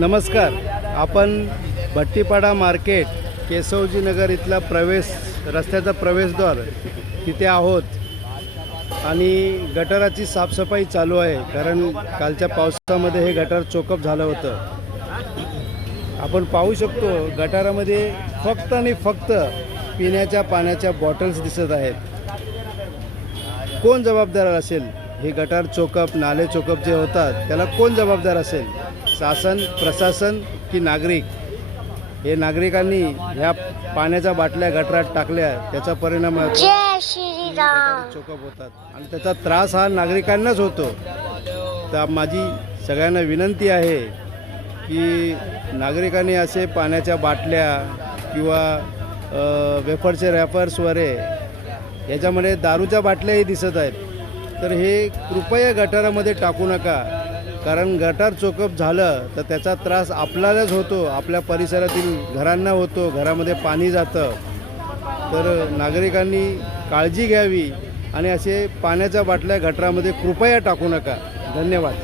नमस्कार. आपण भट्टीपाडा मार्केट केशवजी नगर इथला प्रवेश रस्त्याचा प्रवेशद्वार तिथे आहोत. आणि गटाराची साफसफाई चालू आहे कारण कालच्या पावसामध्ये हे गटार चोकअप झालं होतं. आपण पाहू शकतो गटारामध्ये फक्त आणि फक्त पिण्याच्या पाण्याच्या बॉटल्स दिसत आहेत. कोण जबाबदार असेल? हे गटार चोकअप नाले चोकअप जे होतात त्याला कोण जबाबदार असेल? शासन प्रशासन की नागरिक? हे नागरिकांनी ह्या पाण्याच्या बाटल्या गटारात टाकल्या त्याचा परिणाम चोकअप होतात. आणि त्याचा त्रास हा नागरिकांनाच होतो. तर माझी सगळ्यांना विनंती आहे की नागरिकांनी असे पाण्याच्या बाटल्या किंवा वेफरचे रॅपर्स वगैरे याच्यामध्ये दारूच्या बाटल्याही दिसत आहेत. तर हे कृपया गटारामध्ये टाकू नका. कारण गटार चोकअप झालं तर त्याचा त्रास आपल्यालाच होतो. आपल्या परिसरातील घरांना होतो. घरामध्ये पाणी जातं. तर नागरिकांनी काळजी घ्यावी आणि असे पाण्याच्या बाटल्या गटारामध्ये कृपया टाकू नका. धन्यवाद.